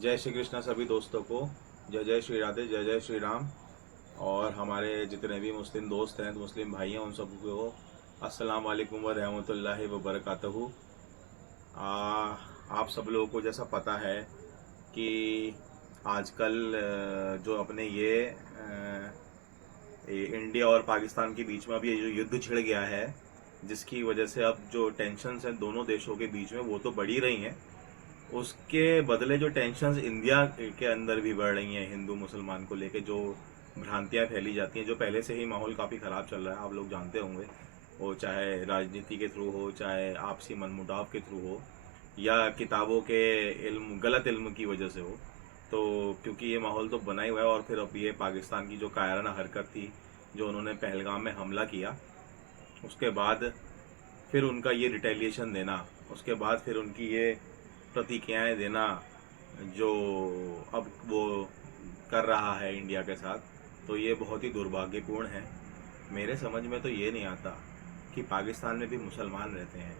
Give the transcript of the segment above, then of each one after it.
जय श्री कृष्ण सभी दोस्तों को। जय जय श्री राधे, जय जय श्री राम। और हमारे जितने भी मुस्लिम दोस्त हैं, मुस्लिम भाई हैं, उन सबको अस्सलाम वालेकुम व रहमतुल्लाहि व बरकातहू। आप सब लोगों को जैसा पता है कि आजकल जो अपने ये इंडिया और पाकिस्तान के बीच में अभी ये जो युद्ध छिड़ गया है, जिसकी वजह से अब जो टेंशन्स हैं दोनों देशों के बीच में वो तो बढ़ ही रही हैं। उसके बदले जो टेंशन्स इंडिया के अंदर भी बढ़ रही हैं हिंदू मुसलमान को लेके, जो भ्रांतियां फैली जाती हैं, जो पहले से ही माहौल काफ़ी ख़राब चल रहा है, आप लोग जानते होंगे। वो चाहे राजनीति के थ्रू हो, चाहे आपसी मनमुटाव के थ्रू हो, या किताबों के इल्म, गलत इल्म की वजह से हो। तो क्योंकि ये माहौल तो बना ही हुआ है, और फिर अब ये पाकिस्तान की जो कायराना हरकत थी, जो उन्होंने पहलगाम में हमला किया, उसके बाद फिर उनका ये रिटेलिएशन देना, उसके बाद फिर उनकी ये प्रतिक्रियाएं देना जो अब वो कर रहा है इंडिया के साथ, तो ये बहुत ही दुर्भाग्यपूर्ण है। मेरे समझ में तो ये नहीं आता कि पाकिस्तान में भी मुसलमान रहते हैं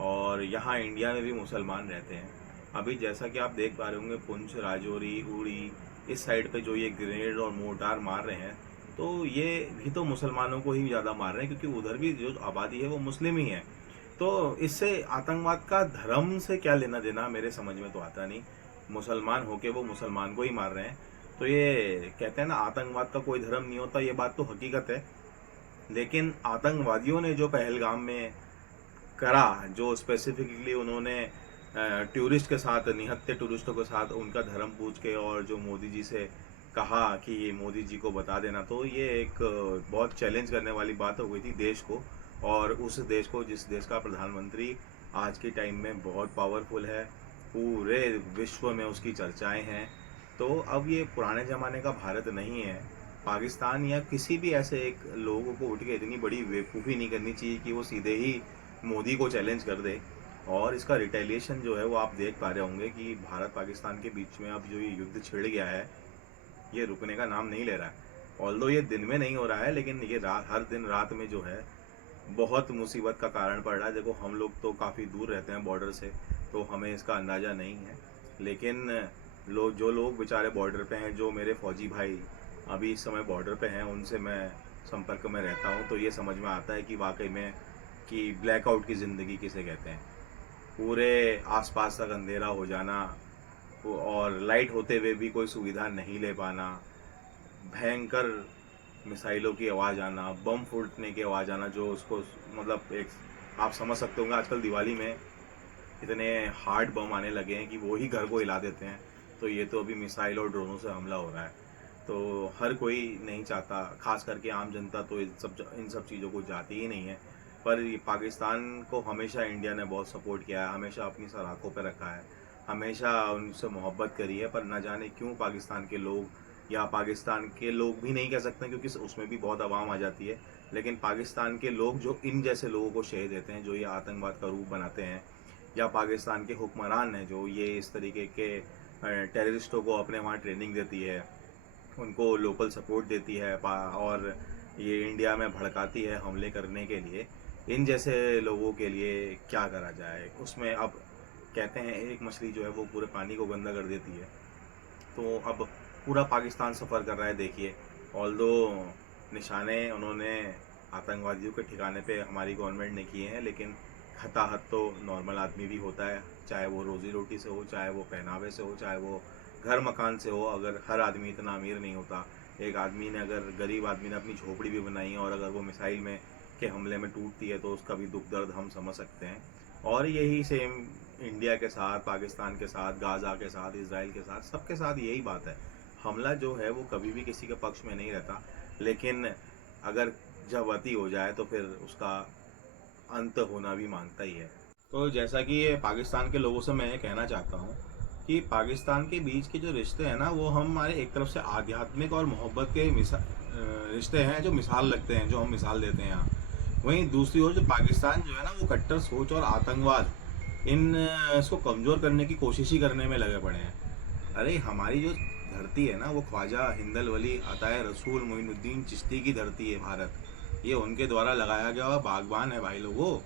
और यहाँ इंडिया में भी मुसलमान रहते हैं। अभी जैसा कि आप देख पा रहे होंगे, पुंछ, राजौरी, उड़ी, इस साइड पे जो ये ग्रेनेड और मोर्टार मार रहे हैं, तो ये भी तो मुसलमानों को ही ज़्यादा मार रहे हैं, क्योंकि उधर भी जो आबादी है वो मुस्लिम ही है। तो इससे आतंकवाद का धर्म से क्या लेना देना, मेरे समझ में तो आता नहीं। मुसलमान होके वो मुसलमान को ही मार रहे हैं। तो ये कहते हैं ना, आतंकवाद का कोई धर्म नहीं होता, ये बात तो हकीकत है। लेकिन आतंकवादियों ने जो पहलगाम में करा, जो स्पेसिफिकली उन्होंने टूरिस्ट के साथ, निहत्थे टूरिस्टों के साथ उनका धर्म पूछ के, और जो मोदी जी से कहा कि ये मोदी जी को बता देना, तो ये एक बहुत चैलेंज करने वाली बात हो गई थी देश को। और उस देश को, जिस देश का प्रधानमंत्री आज के टाइम में बहुत पावरफुल है, पूरे विश्व में उसकी चर्चाएं हैं। तो अब ये पुराने ज़माने का भारत नहीं है। पाकिस्तान या किसी भी ऐसे एक लोगों को उठ के इतनी बड़ी बेवकूफ़ी नहीं करनी चाहिए कि वो सीधे ही मोदी को चैलेंज कर दे। और इसका रिटेलिएशन जो है वो आप देख पा रहे होंगे कि भारत पाकिस्तान के बीच में अब जो ये युद्ध छिड़ गया है, ये रुकने का नाम नहीं ले रहा है। ऑल्दो ये दिन में नहीं हो रहा है, लेकिन ये रात, हर दिन रात में जो है बहुत मुसीबत का कारण पड़ रहा है। देखो, हम लोग तो काफ़ी दूर रहते हैं बॉर्डर से, तो हमें इसका अंदाज़ा नहीं है। लेकिन जो लोग बेचारे बॉर्डर पे हैं, जो मेरे फौजी भाई अभी इस समय बॉर्डर पे हैं, उनसे मैं संपर्क में रहता हूँ, तो ये समझ में आता है कि वाकई में कि ब्लैकआउट की ज़िंदगी किसे कहते हैं। पूरे आसपास तक अंधेरा हो जाना, और लाइट होते हुए भी कोई सुविधा नहीं ले पाना, भयंकर मिसाइलों की आवाज़ आना, बम फूटने की आवाज़ आना, जो उसको मतलब एक, आप समझ सकते होंगे आजकल दिवाली में इतने हार्ड बम आने लगे हैं कि वो ही घर को हिला देते हैं। तो ये तो अभी मिसाइल और ड्रोनों से हमला हो रहा है। तो हर कोई नहीं चाहता, खास करके आम जनता तो इन सब चीज़ों को जाती ही नहीं है। पर ये पाकिस्तान को हमेशा इंडिया ने बहुत सपोर्ट किया है, हमेशा अपनी सलाखों पर रखा है, हमेशा उनसे मोहब्बत करी है। पर न जाने क्यों पाकिस्तान के लोग, या पाकिस्तान के लोग भी नहीं कह सकते क्योंकि उसमें भी बहुत आवाम आ जाती है, लेकिन पाकिस्तान के लोग जो इन जैसे लोगों को शह देते हैं, जो ये आतंकवाद का रूप बनाते हैं, या पाकिस्तान के हुक्मरान हैं जो ये इस तरीके के टेररिस्टों को अपने वहाँ ट्रेनिंग देती है, उनको लोकल सपोर्ट देती है, और ये इंडिया में भड़काती है हमले करने के लिए, इन जैसे लोगों के लिए क्या करा जाए। उसमें अब कहते हैं एक मछली जो है वो पूरे पानी को गंदा कर देती है। तो अब पूरा पाकिस्तान सफ़र कर रहा है, देखिए। ऑल्दो निशाने उन्होंने आतंकवादियों के ठिकाने पे हमारी गवर्नमेंट ने किए हैं, लेकिन हताहत तो नॉर्मल आदमी भी होता है, चाहे वो रोज़ी रोटी से हो, चाहे वो पहनावे से हो, चाहे वो घर मकान से हो। अगर हर आदमी इतना अमीर नहीं होता, एक आदमी ने, अगर गरीब आदमी ने अपनी झोपड़ी भी बनाई है, और अगर वो मिसाइल में के हमले में टूटती है, तो उसका भी दुख दर्द हम समझ सकते हैं। और यही सेम इंडिया के साथ, पाकिस्तान के साथ, गाज़ा के साथ, इसराइल के साथ, सबके साथ यही बात है। हमला जो है वो कभी भी किसी के पक्ष में नहीं रहता, लेकिन अगर जब अति हो जाए तो फिर उसका अंत होना भी मांगता ही है। तो जैसा कि ये पाकिस्तान के लोगों से मैं ये कहना चाहता हूँ कि पाकिस्तान के बीच के जो रिश्ते हैं ना, वो हमारे एक तरफ से आध्यात्मिक और मोहब्बत के रिश्ते हैं, जो मिसाल लगते हैं, जो हम मिसाल देते हैं यहाँ। वहीं दूसरी ओर जो पाकिस्तान जो है ना, वो कट्टर सोच और आतंकवाद, इन इसको कमज़ोर करने की कोशिश ही करने में लगे पड़े हैं। अरे हमारी जो धरती है ना, वो ख्वाजा हिंदल वली अताए रसूल मोइनुद्दीन चिश्ती की धरती है भारत। ये उनके द्वारा लगाया गया हुआ बागबान है भाई लोगों।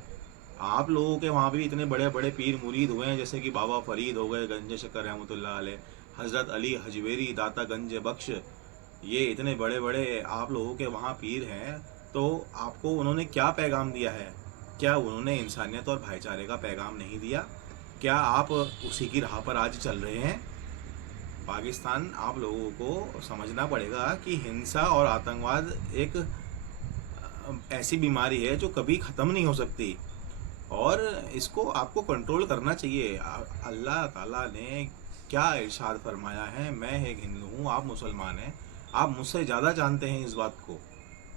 आप लोगों के वहाँ भी इतने बड़े बड़े पीर मुरीद हुए हैं, जैसे कि बाबा फरीद हो गए, गंज शक्कर रहमतुल्लाह अलैह, हज़रत अली हजवेरी, दाता गंज बख्श, ये इतने बड़े बड़े आप लोगों के वहाँ पीर हैं, तो आपको उन्होंने क्या पैगाम दिया है? क्या उन्होंने इंसानियत और भाईचारे का पैगाम नहीं दिया? क्या आप उसी की राह पर आज चल रहे हैं? पाकिस्तान, आप लोगों को समझना पड़ेगा कि हिंसा और आतंकवाद एक ऐसी बीमारी है जो कभी ख़त्म नहीं हो सकती, और इसको आपको कंट्रोल करना चाहिए। अल्लाह ताला ने क्या इरशाद फरमाया है, मैं एक हिंदू हूँ, आप मुसलमान हैं, आप मुझसे ज़्यादा जानते हैं इस बात को।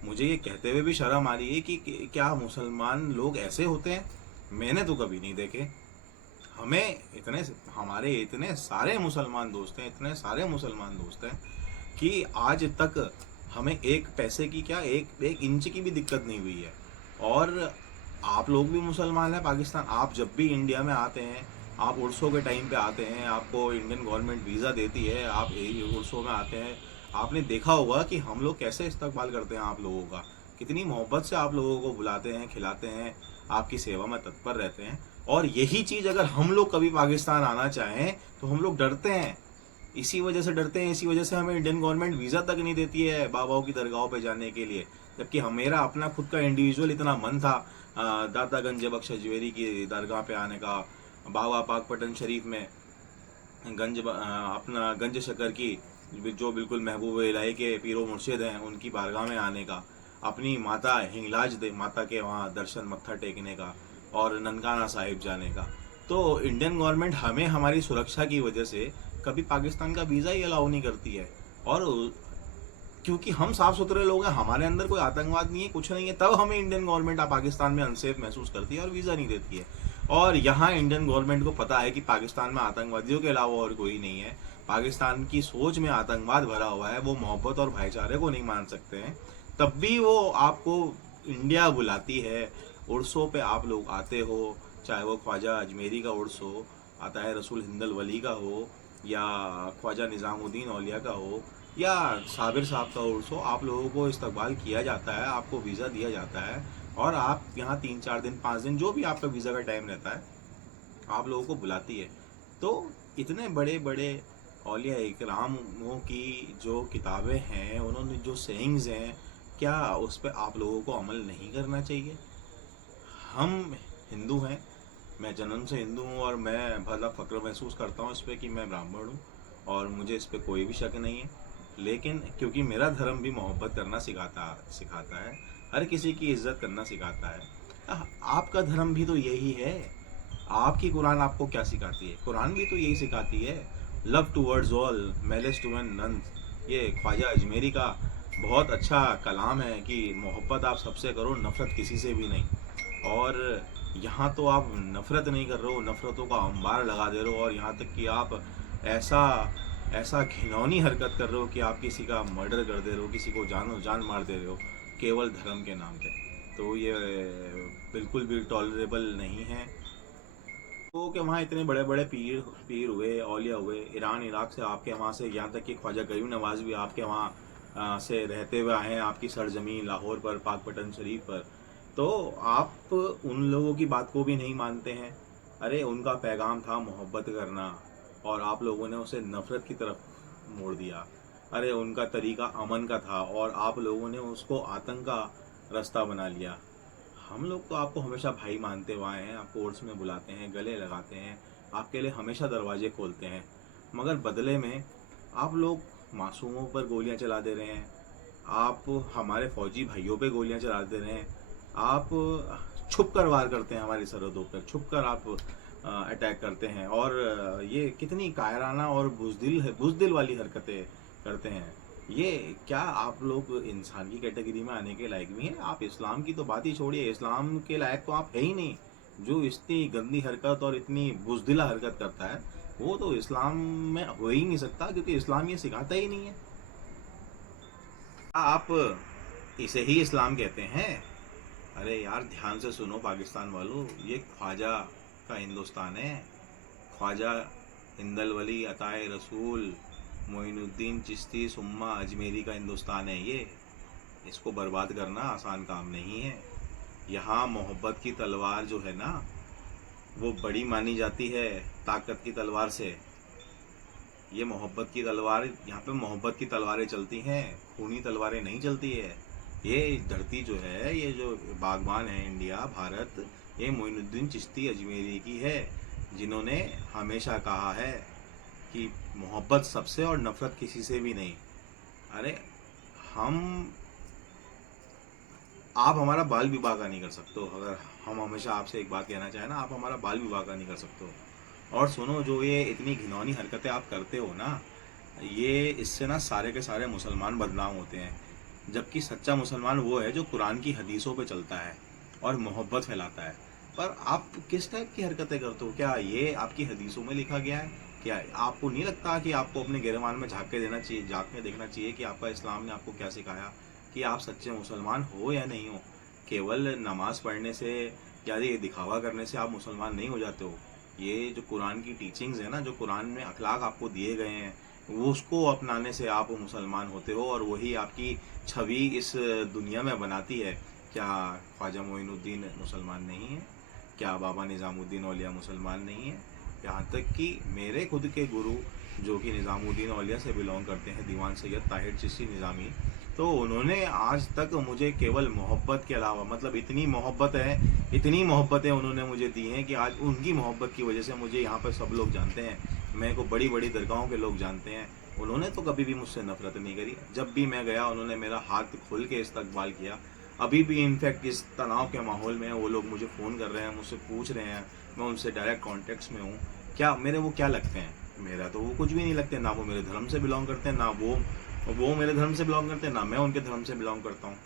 मुझे ये कहते हुए भी शर्म आ रही है कि क्या मुसलमान लोग ऐसे होते हैं? मैंने तो कभी नहीं देखे। हमें इतने हमारे इतने सारे मुसलमान दोस्त हैं, इतने सारे मुसलमान दोस्त हैं कि आज तक हमें एक पैसे की क्या, एक एक इंच की भी दिक्कत नहीं हुई है। और आप लोग भी मुसलमान हैं पाकिस्तान, आप जब भी इंडिया में आते हैं, आप उर्सों के टाइम पे आते हैं, आपको इंडियन गवर्नमेंट वीज़ा देती है, आप उर्सों में आते हैं, आपने देखा होगा कि हम लोग कैसे इस्तकबाल करते हैं आप लोगों का, कितनी मोहब्बत से आप लोगों को बुलाते हैं, खिलाते हैं, आपकी सेवा में तत्पर रहते हैं। और यही चीज़ अगर हम लोग कभी पाकिस्तान आना चाहें तो हम लोग डरते हैं, इसी वजह से डरते हैं, इसी वजह से हमें इंडियन गवर्नमेंट वीज़ा तक नहीं देती है बाबाओं की दरगाहों पे जाने के लिए। जबकि मेरा अपना खुद का इंडिविजुअल इतना मन था दाता गंज बख्श हजवेरी की दरगाह पे आने का, बाबा पाक पटन शरीफ में अपना गंज शकर की, जो बिल्कुल महबूब इलाही के पीरो मुर्शिद हैं, उनकी बारगाह में आने का, अपनी माता हिंगलाज दे माता के वहाँ दर्शन मत्था टेकने का, और ननकाना साहिब जाने का। तो इंडियन गवर्नमेंट हमें हमारी सुरक्षा की वजह से कभी पाकिस्तान का वीज़ा ही अलाउ नहीं करती है। और क्योंकि हम साफ सुथरे लोग हैं, हमारे अंदर कोई आतंकवाद नहीं है, कुछ नहीं है, तब हमें इंडियन गवर्नमेंट पाकिस्तान में अनसेफ महसूस करती है और वीज़ा नहीं देती है। और यहाँ इंडियन गवर्नमेंट को पता है कि पाकिस्तान में आतंकवादियों के अलावा और कोई नहीं है, पाकिस्तान की सोच में आतंकवाद भरा हुआ है, वो मोहब्बत और भाईचारे को नहीं मान सकते हैं, तब भी वो आपको इंडिया बुलाती है। उर्सों पे आप लोग आते हो, चाहे वो ख्वाजा अजमेरी का उर्स हो, आता है रसूल हिंदल वली का हो, या ख्वाजा निज़ामुद्दीन औलिया का हो, या साबिर साहब का उर्स हो, आप लोगों को इस्तकबाल किया जाता है, आपको वीज़ा दिया जाता है, और आप यहाँ 3 4 दिन 5 दिन जो भी आपका वीज़ा का टाइम रहता है, आप लोगों को बुलाती है। तो इतने बड़े बड़े औलिया इकरामों की जो किताबें हैं, उन्होंने जो सेइंग्स हैं, क्या उस पर आप लोगों को अमल नहीं करना चाहिए? हम हिंदू हैं, मैं जन्म से हिंदू हूँ, और मैं भला फ़ख्र महसूस करता हूँ इस पर कि मैं ब्राह्मण हूँ, और मुझे इस पर कोई भी शक नहीं है। लेकिन क्योंकि मेरा धर्म भी मोहब्बत करना सिखाता है, हर किसी की इज्जत करना सिखाता है। आपका धर्म भी तो यही है। आपकी कुरान आपको क्या सिखाती है? कुरान भी तो यही सिखाती है, love towards all, malice to an none. ये ख्वाजा अजमेरी का बहुत अच्छा कलाम है कि मोहब्बत आप सबसे करो, नफ़रत किसी से भी नहीं। और यहाँ तो आप नफ़रत नहीं कर रहे हो, नफ़रतों का अंबार लगा दे रहे हो, और यहाँ तक कि आप ऐसा ऐसा घिनौनी हरकत कर रहे हो कि आप किसी का मर्डर कर दे रहे हो, किसी को जान मार दे रहे हो, केवल धर्म के नाम पे। तो ये बिल्कुल भी टॉलरेबल नहीं है। तो कि वहाँ इतने बड़े बड़े पीर पीर हुए, औलिया हुए, ईरान इराक से आपके वहाँ से, यहाँ तक कि ख्वाजा गरीब नवाज भी आपके वहाँ से रहते हुए आए हैं, आपकी सरजमीन लाहौर पर, पाक पटन शरीफ पर। तो आप उन लोगों की बात को भी नहीं मानते हैं। अरे उनका पैगाम था मोहब्बत करना, और आप लोगों ने उसे नफ़रत की तरफ मोड़ दिया। अरे उनका तरीका अमन का था, और आप लोगों ने उसको आतंक का रास्ता बना लिया। हम लोग तो आपको हमेशा भाई मानते हुए आए हैं, आपको उर्स में बुलाते हैं, गले लगाते हैं, आपके लिए हमेशा दरवाजे खोलते हैं, मगर बदले में आप लोग मासूमों पर गोलियां चला दे रहे हैं, आप हमारे फौजी भाइयों पे गोलियां चला दे रहे हैं, आप छुप कर वार करते हैं, हमारी सरहदों पर छुप कर आप अटैक करते हैं, और ये कितनी कायराना और बुजदिल वाली हरकतें करते हैं। ये क्या आप लोग इंसान की कैटेगरी में आने के लायक भी हैं? आप इस्लाम की तो बात ही छोड़िए, इस्लाम के लायक तो आप है ही नहीं। जो इतनी गंदी हरकत और इतनी बुजदिला हरकत करता है, वो तो इस्लाम में हो ही नहीं सकता, क्योंकि इस्लाम ये सिखाता ही नहीं है। आप इसे ही इस्लाम कहते हैं? अरे यार ध्यान से सुनो पाकिस्तान वालों, ये ख्वाजा का हिंदुस्तान है। ख्वाजा हिंदल वली अताए रसूल मोइनुद्दीन चिश्ती सुम्मा अजमेरी का हिंदुस्तान है ये। इसको बर्बाद करना आसान काम नहीं है। यहाँ मोहब्बत की तलवार जो है ना, वो बड़ी मानी जाती है ताकत की तलवार से। ये मोहब्बत की तलवार, यहाँ पे मोहब्बत की तलवारें चलती हैं, खूनी तलवारें नहीं चलती है। ये धरती जो है, ये जो बागबान है इंडिया भारत, ये मोइनुद्दीन चिश्ती अजमेरी की है, जिन्होंने हमेशा कहा है कि मोहब्बत सबसे और नफरत किसी से भी नहीं। अरे हम, आप हमारा बाल विवाह का नहीं कर सकते हो। अगर हम हमेशा आपसे एक बात कहना चाहें ना, आप हमारा बाल विवाह का नहीं कर सकते हो। और सुनो, जो ये इतनी घिनौनी हरकतें आप करते हो ना, ये इससे ना सारे के सारे मुसलमान बदनाम होते हैं। जबकि सच्चा मुसलमान वो है जो कुरान की हदीसों पे चलता है और मोहब्बत फैलाता है। पर आप किस टाइप की हरकतें करते हो? क्या ये आपकी हदीसों में लिखा गया है? क्या आपको नहीं लगता कि आपको अपने गिरबान में झांक के देना चाहिए, झांक के देखना चाहिए कि आपका इस्लाम ने आपको क्या सिखाया, कि आप सच्चे मुसलमान हो या नहीं हो? केवल नमाज पढ़ने से या ये दिखावा करने से आप मुसलमान नहीं हो जाते हो। ये जो कुरान की टीचिंग्स है ना, जो कुरान में अखलाक आपको दिए गए हैं, वो उसको अपनाने से आप मुसलमान होते हो, और वही आपकी छवि इस दुनिया में बनाती है। क्या ख्वाजा मोइनुद्दीन मुसलमान नहीं है? क्या बाबा निज़ामुद्दीन औलिया मुसलमान नहीं है? यहाँ तक कि मेरे खुद के गुरु, जो कि निज़ामुद्दीन औलिया से बिलोंग करते हैं, दीवान सैयद ताहिर चिश्ती निज़ामी, तो उन्होंने आज तक मुझे केवल मोहब्बत के अलावा, मतलब इतनी मोहब्बत है, इतनी मोहब्बतें उन्होंने मुझे दी हैं कि आज उनकी मोहब्बत की वजह से मुझे यहाँ पर सब लोग जानते हैं, मेरे को बड़ी बड़ी दरगाहों के लोग जानते हैं। उन्होंने तो कभी भी मुझसे नफरत नहीं करी। जब भी मैं गया उन्होंने मेरा हाथ खोल के इस्तकबाल किया। अभी भी इनफैक्ट इस तनाव के माहौल में वो लोग मुझे फ़ोन कर रहे हैं, मुझसे पूछ रहे हैं, मैं उनसे डायरेक्ट कॉन्टेक्ट्स में हूँ। क्या मेरे वो क्या लगते हैं? मेरा तो वो कुछ भी नहीं लगते। ना वो मेरे धर्म से बिलोंग करते हैं, ना वो मेरे धर्म से बिलोंग करते हैं, ना मैं उनके धर्म से बिलोंग करता हूँ।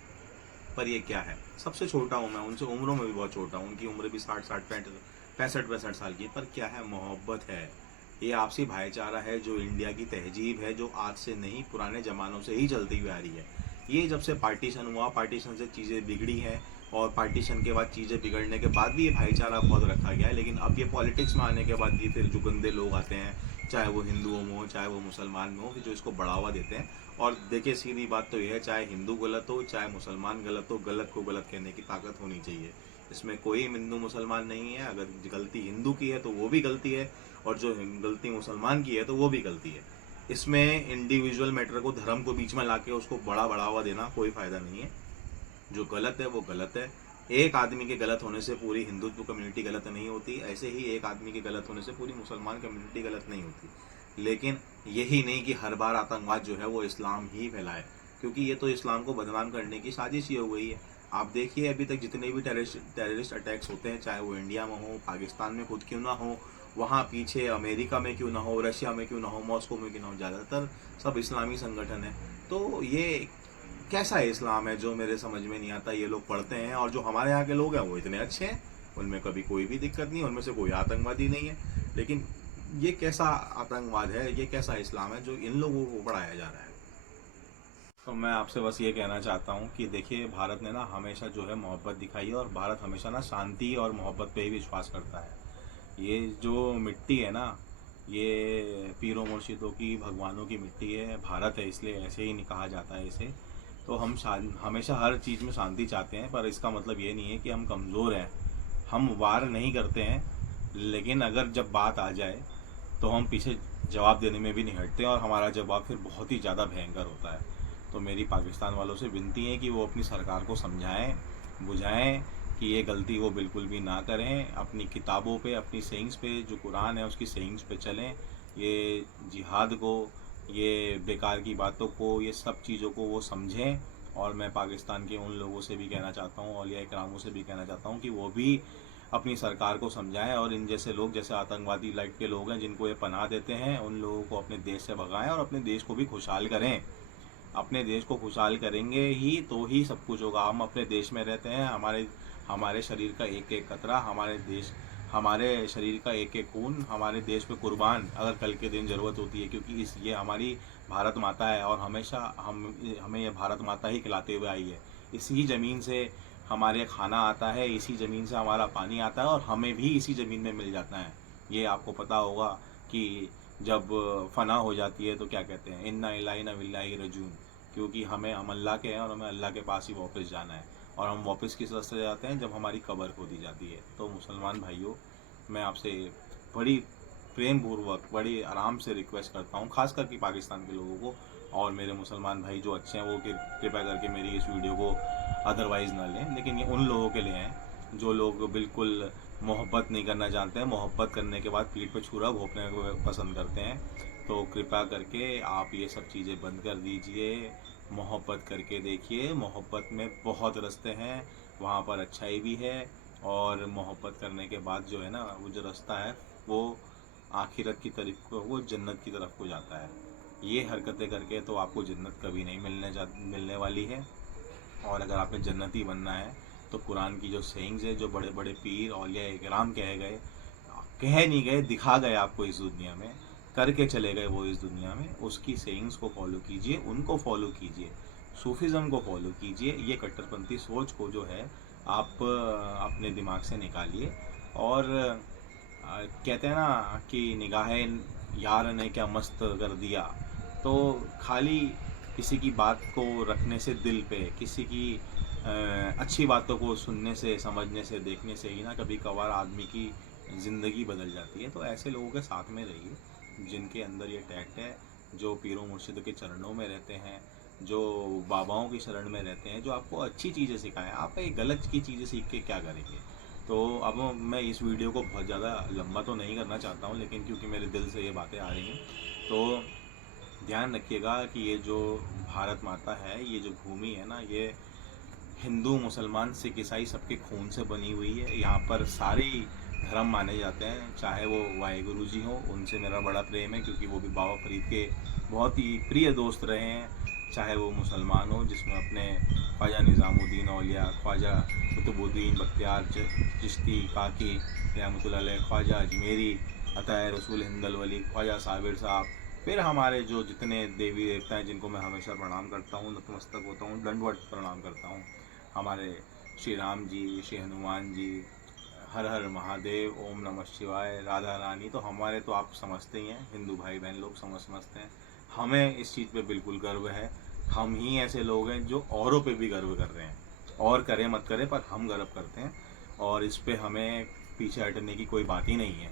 पर ये क्या है, सबसे छोटा हूँ मैं उनसे, उम्रों में भी बहुत छोटा हूँ। उनकी उम्र भी 60 60 65 65 साल की है। पर क्या है, मोहब्बत है, ये आपसी भाईचारा है, जो इंडिया की तहजीब है, जो आज से नहीं पुराने ज़मानों से ही चलती हुई आ रही है। ये जब से पार्टीशन हुआ, पार्टीशन से चीज़ें बिगड़ी हैं, और पार्टीशन के बाद चीज़ें बिगड़ने के बाद भी ये भाईचारा बहुत रखा गया है। लेकिन अब ये पॉलिटिक्स में आने के बाद भी फिर जो गंदे लोग आते हैं, चाहे वो हिंदुओं में हो चाहे वो मुसलमान में हो, कि जो इसको बढ़ावा देते हैं। और देखिए, सीधी बात तो यह है, चाहे हिंदू गलत हो चाहे मुसलमान गलत हो, गलत को गलत कहने की ताकत होनी चाहिए। इसमें कोई हिंदू मुसलमान नहीं है। अगर गलती हिंदू की है तो वो भी गलती है, और जो गलती मुसलमान की है तो वो भी गलती है। इसमें इंडिविजुअल मैटर को, धर्म को बीच में लाके उसको बड़ा बढ़ावा देना कोई फ़ायदा नहीं है। जो गलत है वो गलत है। एक आदमी के गलत होने से पूरी हिंदुत्व कम्युनिटी गलत नहीं होती, ऐसे ही एक आदमी के गलत होने से पूरी मुसलमान कम्युनिटी गलत नहीं होती। लेकिन यही नहीं कि हर बार आतंकवाद जो है वो इस्लाम ही फैलाए, क्योंकि ये तो इस्लाम को बदनाम करने की साजिश ही हो गई है। आप देखिए, अभी तक जितने भी टेररिस्ट अटैक्स होते हैं, चाहे वो इंडिया में हो, पाकिस्तान में खुद क्यों ना हो, वहाँ पीछे अमेरिका में क्यों ना हो, रशिया में क्यों ना हो, मॉस्को में क्यों ना हो, ज़्यादातर सब इस्लामी संगठन है। तो ये कैसा इस्लाम है जो मेरे समझ में नहीं आता? ये लोग पढ़ते हैं, और जो हमारे यहाँ के लोग हैं वो इतने अच्छे हैं, उनमें कभी कोई भी दिक्कत नहीं, उनमें से कोई आतंकवादी नहीं है। लेकिन ये कैसा आतंकवाद है, ये कैसा इस्लाम है जो इन लोगों को पढ़ाया जा रहा है? तो मैं आपसे बस ये कहना चाहता हूँ कि देखिए, भारत ने ना हमेशा जो है मोहब्बत दिखाई है, और भारत हमेशा ना शांति और मोहब्बत पे ही विश्वास करता है। ये जो मिट्टी है ना, ये पीरों मुर्शिदों की, भगवानों की मिट्टी है, भारत है, इसलिए ऐसे ही नहीं कहा जाता है इसे। तो हम हमेशा हर चीज़ में शांति चाहते हैं, पर इसका मतलब ये नहीं है कि हम कमज़ोर हैं। हम वार नहीं करते हैं, लेकिन अगर जब बात आ जाए तो हम पीछे जवाब देने में भी नहीं हटते, और हमारा जवाब फिर बहुत ही ज़्यादा भयंकर होता है। तो मेरी पाकिस्तान वालों से विनती है कि वो अपनी सरकार को समझाएं, बुझाएं कि ये गलती वो बिल्कुल भी ना करें। अपनी किताबों पे, अपनी सेइंग्स पे, जो कुरान है उसकी सेइंग्स पे चलें। ये जिहाद को, ये बेकार की बातों को, ये सब चीज़ों को वो समझें। और मैं पाकिस्तान के उन लोगों से भी कहना चाहता हूँ, औलिया इकरामों से भी कहना चाहता हूँ, कि वो भी अपनी सरकार को समझाएं, और इन जैसे लोग, जैसे आतंकवादी लाइट के लोग हैं जिनको ये पनाह देते हैं, उन लोगों को अपने देश से भगाएं, और अपने देश को भी खुशहाल करें। अपने देश को खुशहाल करेंगे ही तो ही सब कुछ होगा। हम अपने देश में रहते हैं, हमारे हमारे शरीर का एक एक कतरा, हमारे शरीर का एक एक खून हमारे देश पे कुर्बान अगर कल के दिन ज़रूरत होती है, क्योंकि ये हमारी भारत माता है, और हमेशा हमें ये भारत माता ही खिलाते हुए आई है। इसी ज़मीन से हमारे खाना आता है, इसी ज़मीन से हमारा पानी आता है, और हमें भी इसी ज़मीन में मिल जाता है। ये आपको पता होगा कि जब फना हो जाती है तो क्या कहते हैं, इन्ना इलाही ना विल्लाही रजून, क्योंकि हम अल्लाह के हैं, और हमें अल्लाह के पास ही वापस जाना है। और हम वापस किस रास्ते जाते हैं? जब हमारी कब्र खोदी जाती है। तो मुसलमान भाइयों, मैं आपसे बड़ी प्रेम पूर्वक बड़ी आराम से रिक्वेस्ट करता हूँ, खास करके पाकिस्तान के लोगों को, और मेरे मुसलमान भाई जो अच्छे हैं वो कृपया करके मेरी इस वीडियो को अदरवाइज़ ना लें, लेकिन ये उन लोगों के लिए हैं जो लोग बिल्कुल मोहब्बत नहीं करना जानते हैं, मोहब्बत करने के बाद पीठ पे छुरा भोंकने को पसंद करते हैं। तो कृपया करके आप ये सब चीज़ें बंद कर दीजिए, मोहब्बत करके देखिए, मोहब्बत में बहुत रास्ते हैं, वहाँ पर अच्छाई भी है, और मोहब्बत करने के बाद जो है ना वो जो रास्ता है वो आखिरत की तरफ को, वो जन्नत की तरफ को जाता है। ये हरकतें करके तो आपको जन्नत कभी नहीं मिलने वाली है। और अगर आपने जन्नती बनना है तो कुरान की जो सेइंग्स है, जो बड़े बड़े पीर औलिया इकराम कह नहीं गए, दिखा गए आपको इस दुनिया में, करके चले गए वो इस दुनिया में, उसकी सेइंग्स को फॉलो कीजिए, उनको फॉलो कीजिए, सूफिज़म को फॉलो कीजिए। ये कट्टरपंथी सोच को जो है आप अपने दिमाग से निकालिए। और कहते हैं ना कि निगाहें यार ने क्या मस्त कर दिया, तो खाली किसी की बात को रखने से दिल पे, किसी की अच्छी बातों को सुनने से, समझने से, देखने से ही ना कभी कभार आदमी की ज़िंदगी बदल जाती है। तो ऐसे लोगों के साथ में रहिए जिनके अंदर ये टैक्ट है, जो पीरों मुर्शिदों के चरणों में रहते हैं, जो बाबाओं की शरण में रहते हैं, जो आपको अच्छी चीज़ें सिखाएं। आप ये गलत की चीज़ें सीख के क्या करेंगे? तो अब मैं इस वीडियो को बहुत ज़्यादा लंबा तो नहीं करना चाहता हूँ, लेकिन क्योंकि मेरे दिल से ये बातें आ रही हैं, तो ध्यान रखिएगा कि ये जो भारत माता है, ये जो भूमि है ना, ये हिंदू, मुसलमान, सिख, ईसाई सबके खून से बनी हुई है। यहाँ पर सारे धर्म माने जाते हैं, चाहे वो वाहेगुरु जी हों, उनसे मेरा बड़ा प्रेम है क्योंकि वो भी बाबा फरीद के बहुत ही प्रिय दोस्त रहे हैं। चाहे वो मुसलमान हो जिसमें अपने ख्वाजा निज़ामुद्दीन औलिया, ख्वाजा कुतुबुद्दीन बख्तियार चिश्ती काकी रहमतुल्लाह अलैह, ख्वाजा अजमेरी, अताए रसूल हिंदल वली, ख्वाजा साबिर साहब, फिर हमारे जो जितने देवी देवता हैं जिनको मैं हमेशा प्रणाम करता हूँ, नतमस्तक होता हूँ, दंडवत प्रणाम करता हूँ, हमारे श्री राम जी, श्री हनुमान जी, हर हर महादेव, ओम नमः शिवाय, राधा रानी, तो हमारे तो आप समझते ही हैं, हिंदू भाई बहन लोग समझते हैं। हमें इस चीज़ पे बिल्कुल गर्व है। हम ही ऐसे लोग हैं जो औरों पे भी गर्व कर रहे हैं, और करें मत करें पर हम गर्व करते हैं, और इस पे हमें पीछे हटने की कोई बात ही नहीं है।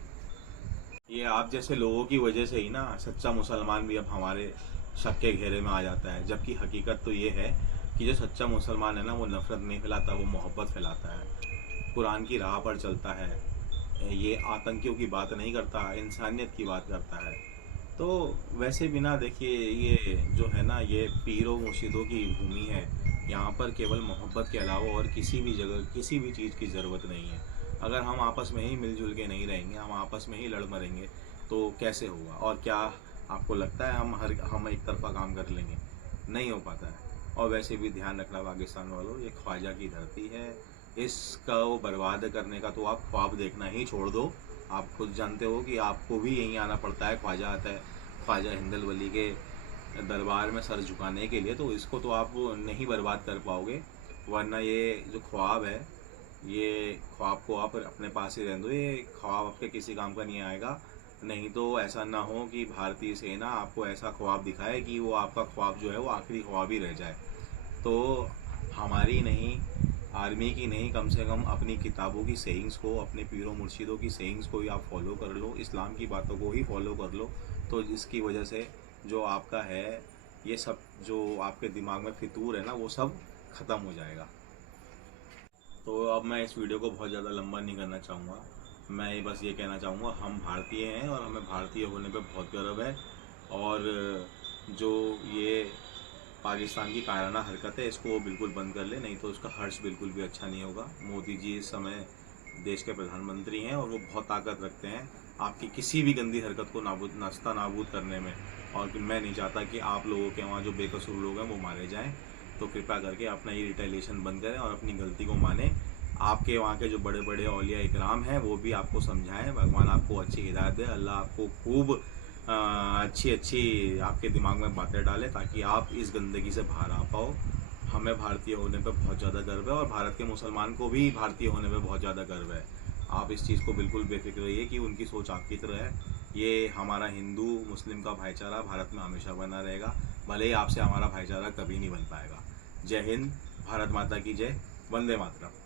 ये आप जैसे लोगों की वजह से ही ना सच्चा मुसलमान भी अब हमारे शक के घेरे में आ जाता है, जबकि हकीकत तो ये है कि जो सच्चा मुसलमान है ना वो नफ़रत नहीं फैलाता, वो मोहब्बत फैलाता है, कुरान की राह पर चलता है, ये आतंकियों की बात नहीं करता, इंसानियत की बात करता है। तो वैसे भी ना देखिए, ये जो है ना ये पीरों मुर्शिदों की भूमि है, यहाँ पर केवल मोहब्बत के अलावा और किसी भी जगह किसी भी चीज़ की ज़रूरत नहीं है। अगर हम आपस में ही मिलजुल के नहीं रहेंगे, हम आपस में ही लड़ मरेंगे तो कैसे होगा? और क्या आपको लगता है हम एक तरफा काम कर लेंगे? नहीं हो पाता है। और वैसे भी ध्यान रखना पाकिस्तान वालों, ये ख्वाजा की धरती है, इसका वो बर्बाद करने का तो आप ख्वाब देखना ही छोड़ दो। आप खुद जानते हो कि आपको भी यहीं आना पड़ता है, ख्वाजा आता है ख्वाजा हिंदल वली के दरबार में सर झुकाने के लिए, तो इसको तो आप नहीं बर्बाद कर पाओगे। वरना ये जो ख्वाब है, ये ख्वाब को आप अपने पास ही रहने दो, ये ख्वाब आपके किसी काम का नहीं आएगा। नहीं तो ऐसा ना हो कि भारतीय सेना आपको ऐसा ख्वाब दिखाए कि वो आपका ख्वाब जो है वो आखिरी ख्वाब ही रह जाए। तो हमारी नहीं, आर्मी की नहीं, कम से कम अपनी किताबों की सेइंग्स को, अपने पीरों मुर्शिदों की सेइंग्स को ही आप फॉलो कर लो, इस्लाम की बातों को ही फॉलो कर लो। तो इसकी वजह से जो आपका है, ये सब जो आपके दिमाग में फितूर है ना, वो सब ख़त्म हो जाएगा। तो अब मैं इस वीडियो को बहुत ज़्यादा लंबा नहीं करना चाहूँगा। मैं बस ये कहना चाहूँगा, हम भारतीय हैं और हमें भारतीय होने पे बहुत गर्व है। और जो ये पाकिस्तान की कायराना हरकत है, इसको वो बिल्कुल बंद कर ले, नहीं तो उसका हर्ष बिल्कुल भी अच्छा नहीं होगा। मोदी जी इस समय देश के प्रधानमंत्री हैं और वो बहुत ताकत रखते हैं आपकी किसी भी गंदी हरकत को नास्ता नाबूद करने में। और मैं नहीं चाहता कि आप लोगों के वहाँ जो बेकसूर लोग हैं वो मारे जाएं। तो कृपया करके अपना ये रिटेलिएशन बंद करें और अपनी गलती को माने। आपके वहाँ के जो बड़े बड़े औलिया इकराम हैं वो भी आपको समझाएं, भगवान आपको अच्छी हिदायत दे, अल्लाह आपको खूब अच्छी अच्छी आपके दिमाग में बातें डाले ताकि आप इस गंदगी से बाहर आ पाओ। हमें भारतीय होने पे बहुत ज़्यादा गर्व है और भारत के मुसलमान को भी भारतीय होने पे बहुत ज़्यादा गर्व है। आप इस चीज़ को बिल्कुल बेफिक्र रहिए कि उनकी सोच आपकी तरह है। ये हमारा हिंदू मुस्लिम का भाईचारा भारत में हमेशा बना रहेगा, भले ही आपसे हमारा भाईचारा कभी नहीं बन पाएगा। जय हिंद, भारत माता की जय, वंदे मातरम।